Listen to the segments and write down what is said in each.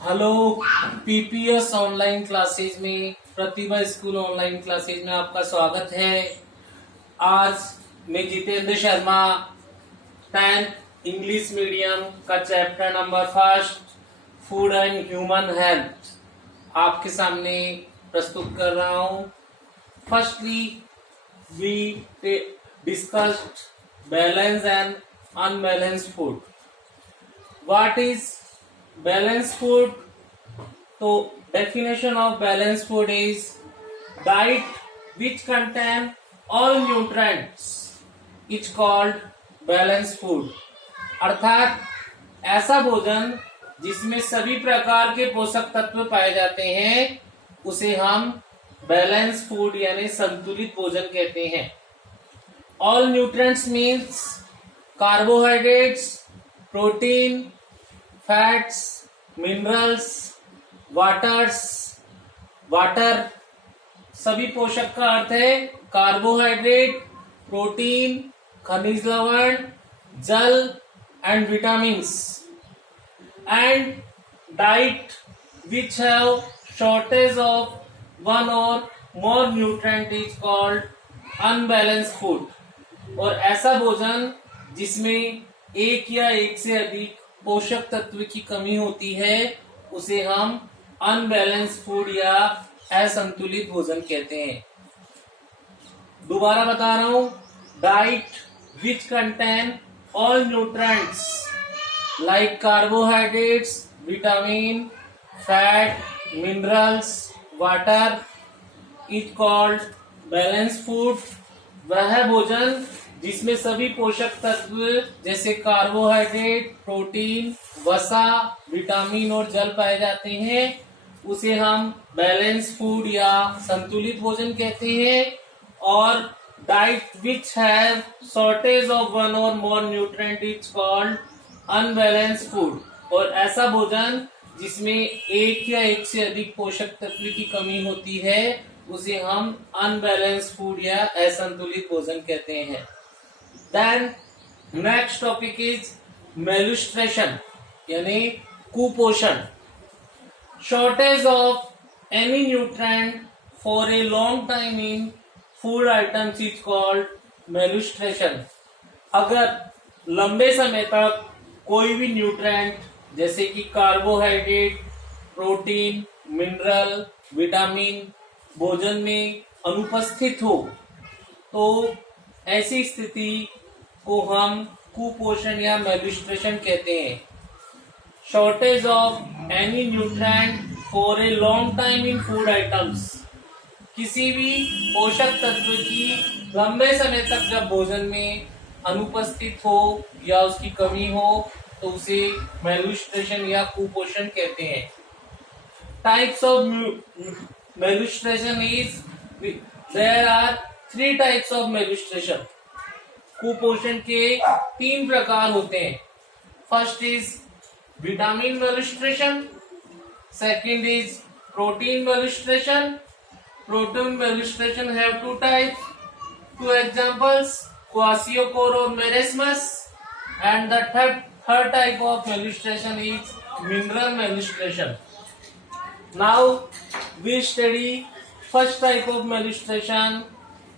Hello, PPS online classes में, प्रतिभा school online classes में आपका स्वागत है। आज मैं Jitendra Sharma 10th English medium का chapter number first food and human health आपके सामने प्रस्तुत कर रहा हूँ। Firstly we discussed balance and unbalanced food. What is balanced food? So definition of balanced food is diet which contain all nutrients is called balanced food। अर्थात ऐसा भोजन जिसमें सभी प्रकार के पोषक तत्व पाए जाते हैं उसे हम बैलेंस फूड यानी संतुलित भोजन कहते हैं। All nutrients means carbohydrates, protein, fats, minerals, water सभी पोषक का अर्थ है कार्बोहाइड्रेट, प्रोटीन, खनिज लवण, जल and vitamins. And diet which have shortage of one or more nutrient is called unbalanced food. और ऐसा भोजन जिसमें एक या एक से अधिक पोषक तत्व की कमी होती है उसे हम अनबैलेंस्ड फूड या असंतुलित भोजन कहते हैं। दोबारा बता रहा हूं, diet which contain all nutrients like carbohydrates, vitamin, fat, minerals, water is called balanced food. वह भोजन जिसमें सभी पोषक तत्व जैसे कार्बोहाइड्रेट, प्रोटीन, वसा, विटामिन और जल पाए जाते हैं उसे हम बैलेंस फूड या संतुलित भोजन कहते हैं। और diet which have shortage of one or more nutrient is called unbalanced food. और ऐसा भोजन जिसमें एक या एक से अधिक पोषक तत्व की कमी होती है उसे हम अनबैलेंस्ड फूड या असंतुलित भोजन कहते हैं। Then next topic is malnutrition यानी कुपोषण। Shortage of any nutrient for a long time in food items is called malnutrition। अगर लंबे समय तक कोई भी न्यूट्रिएंट जैसे कि कार्बोहाइड्रेट, प्रोटीन, मिनरल, विटामिन भोजन में अनुपस्थित हो तो ऐसी स्थिति को हम कुपोषण या मैलन्यूट्रिशन कहते हैं। Shortage of any nutrient for a long time in food items, किसी भी पोषक तत्व की लंबे समय तक जब भोजन में अनुपस्थित हो या उसकी कमी हो तो उसे मैलन्यूट्रिशन या कुपोषण कहते हैं। Types of malnutrition is there are 3 types of malnutrition. कुपोषण के 3 प्रकार होते हैं। First is vitamin malnutrition, second is protein malnutrition. Protein malnutrition have 2 types, 2 examples, kwashiorkor और marasmus. And the third type of malnutrition is mineral malnutrition. Now we study first type of malnutrition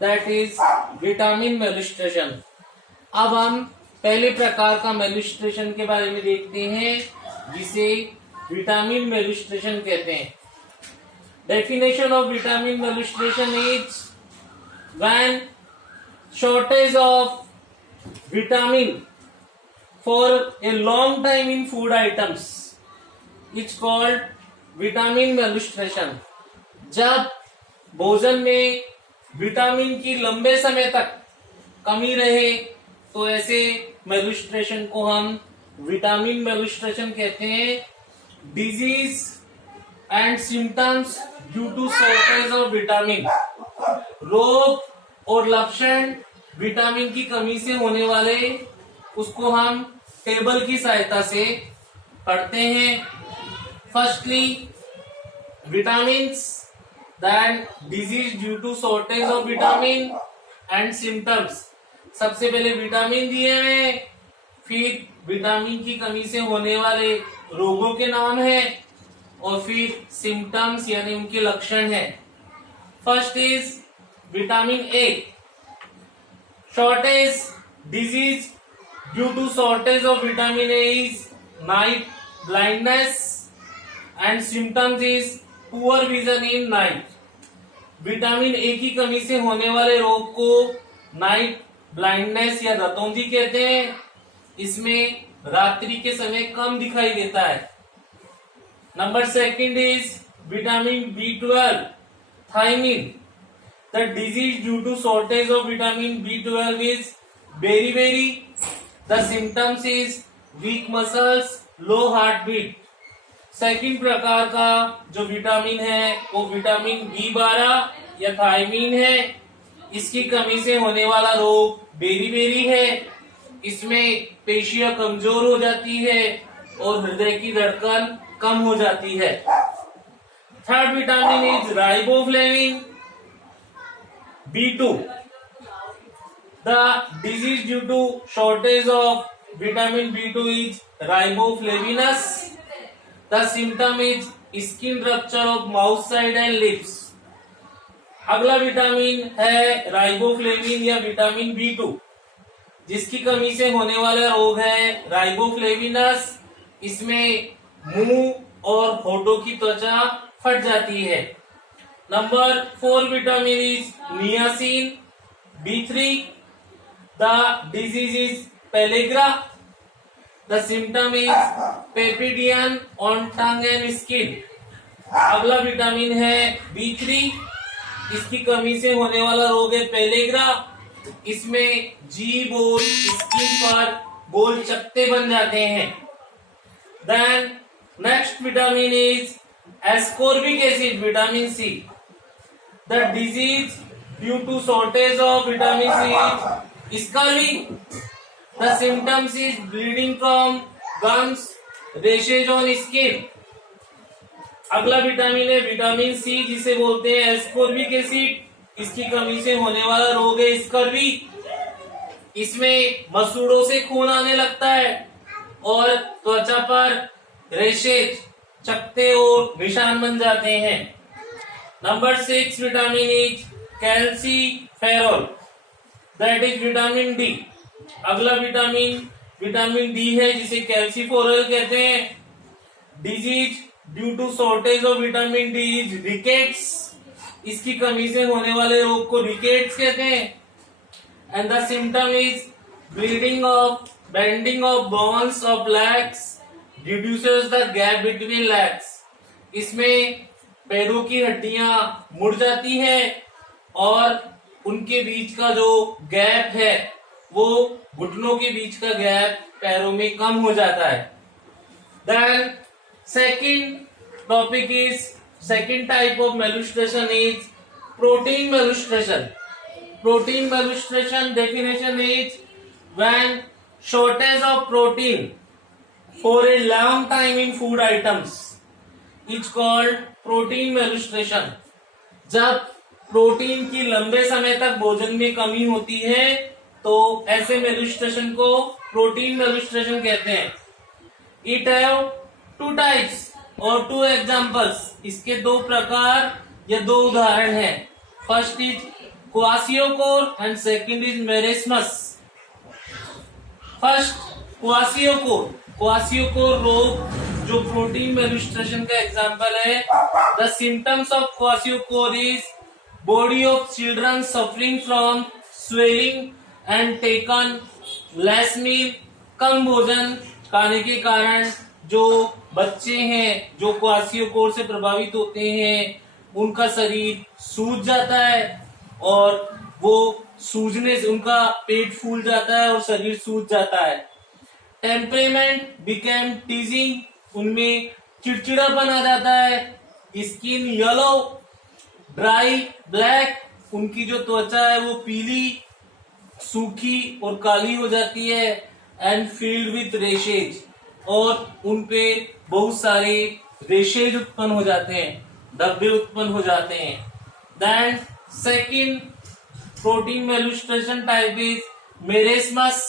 that is vitamin malnutrition. अब हम पहले प्रकार का malnutrition के बारे में देखते हैं जिसे विटामिन मैलन्यूट्रिशन कहते हैं। Definition of vitamin malnutrition is when shortage of vitamin for a long time in food items is called vitamin malnutrition. जब भोजन में विटामिन की लंबे समय तक कमी रहे तो ऐसे मैलन्यूट्रिशन को हम विटामिन मैलन्यूट्रिशन कहते हैं। Disease and symptoms due to shortage of vitamin, रोग और लक्षण विटामिन की कमी से होने वाले उसको हम टेबल की सहायता से पढ़ते हैं। Firstly vitamins, then disease due to shortage of vitamin and symptoms। सबसे पहले विटामिन दिए हैं, फिर विटामिन की कमी से होने वाले रोगों के नाम हैं, और फिर सिम्टम्स यानी उनके लक्षण है। First is vitamin A, shortage disease due to shortage of vitamin A is night blindness and symptoms is poor vision in night. Vitamin A की कमी से होने वाले रोग को नाइट ब्लाइंडनेस या रतौंधी कहते हैं। इसमें रात्रि के समय कम दिखाई देता है। Number second is vitamin B12, thiamine. The disease due to shortage of vitamin B12 is beri. The symptoms is weak muscles, low heart beat. Second प्रकार का जो विटामिन है वो विटामिन B12 या थायमिन है। इसकी कमी से होने वाला रोग बेरी है। इसमें पेशियां कमजोर हो जाती है और हृदय की धड़कन कम हो जाती है। Third vitamin is riboflavin B2। The disease due to shortage of vitamin B2 is ariboflavinosis. The symptom is skin rupture of mouth side and lips. अगला विटामिन है राइबोफ्लेविन या विटामिन B2, जिसकी कमी से होने वाला रोग है राइबोफ्लेविनस। इसमें मुंह और होठों की त्वचा फट जाती है। Number 4 vitamin is niacin B3। The disease is pellagra. The symptom is पेपिडियन ऑन टंग एंड स्किन। अगला विटामिन है B3, इसकी कमी से होने वाला रोग है पेलेग्रा। इसमें जीभ और स्किन पर गोल चकत्ते बन जाते हैं। Then next vitamin is ascorbic acid vitamin C। The disease due to shortage of vitamin C is scurvy. The symptoms is bleeding from gums, rashes on skin. अगला विटामिन है विटामिन C, जिसे बोलते हैं ascorbic acid. इसकी कमी से होने वाला रोग है स्कर्वी। इसमें मसूड़ों से खून आने लगता है और त्वचा पर रैशेज, चकत्ते और निशान बन जाते हैं। Number 6 vitamin is calciferol, that is vitamin D। अगला विटामिन D है, जिसे कैल्सीफेरॉल कहते हैं। Disease due to shortage of vitamin D is rickets. इसकी कमी से होने वाले रोग को रिकेट्स कहते हैं। And the symptom is bleeding of bending of bones of legs, reduces the gap between legs. इसमें पैरों की हड्डियां मुड़ जाती है और उनके बीच का जो गैप है वो घुटनों के बीच का गैप पैरों में कम हो जाता है। Then second type of malnutrition is protein malnutrition. Protein malnutrition definition is when shortage of protein for a long time in food items is called protein malnutrition. जब प्रोटीन की लंबे समय तक भोजन में कमी होती है तो ऐसे malnutrition को प्रोटीन malnutrition कहते हैं। It have two types और 2 एग्जाम्पल्स। इसके 2 प्रकार या 2 उदाहरण हैं। First is kwashiorkor and second is marasmus. First kwashiorkor रोग जो प्रोटीन मेलन्यूट्रिशन का एग्जाम्पल है। The symptoms of kwashiorkor is body of children suffering from swelling and taken less meal. कम भोजन खाने के कारण जो बच्चे हैं जो क्वासियोकोर से प्रभावित होते हैं उनका शरीर सूज जाता है और वो सूजने से उनका पेट फूल जाता है और शरीर सूज जाता है। टेम्परेमेंट बिकेम टीजिंग, उनमें चिड़चिड़ापन आ जाता है। स्किन येलो, ड्राई, ब्लैक, उनकी जो त्वचा है वो पीली, सूखी और काली हो जाती है। एंड फील्ड विथ रेशेज, और उनपे बहुत सारे रेशेज उत्पन्न हो जाते हैं, धब्बे उत्पन्न हो जाते हैं। Then second protein malnutrition type is marasmus.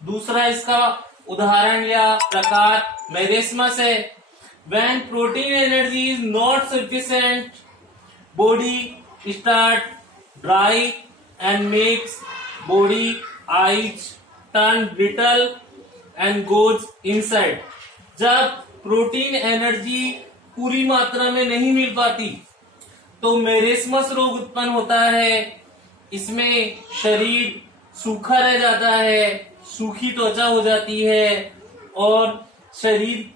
दूसरा इसका उदाहरण या प्रकार मेरेस्मस है। when protein energy is not sufficient, body start dry and makes body eyes turn brittle and goes inside. जब प्रोटीन एनर्जी पूरी मात्रा में नहीं मिल पाती तो मेरेस्मस रोग उत्पन्न होता है। इसमें शरीर सूखा रह जाता है, सूखी त्वचा हो जाती है और शरीर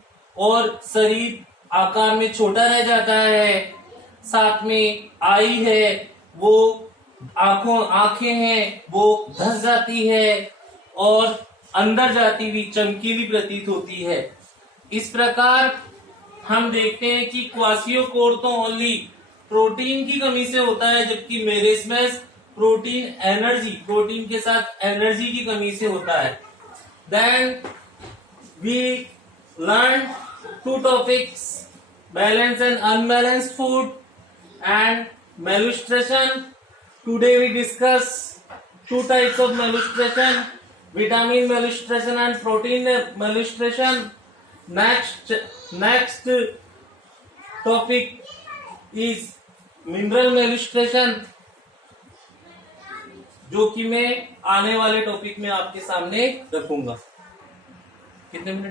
आकार में छोटा रह जाता है। साथ में आई है वो आंखें हैं वो धस जाती है और अंदर जाती हुई चमकीली प्रतीत होती है। इस प्रकार हम देखते हैं कि क्वासियोकोर तो ओनली प्रोटीन की कमी से होता है, जबकि मेरेस्मस प्रोटीन के साथ एनर्जी की कमी से होता है। Then we learn 2 topics, balanced and unbalanced food and malnutrition. Today we discuss 2 types of malnutrition, vitamin malnutrition and protein malnutrition. Next topic is mineral malnutrition, जो कि मैं आने वाले टॉपिक में आपके सामने रखूंगा। कितने मिनट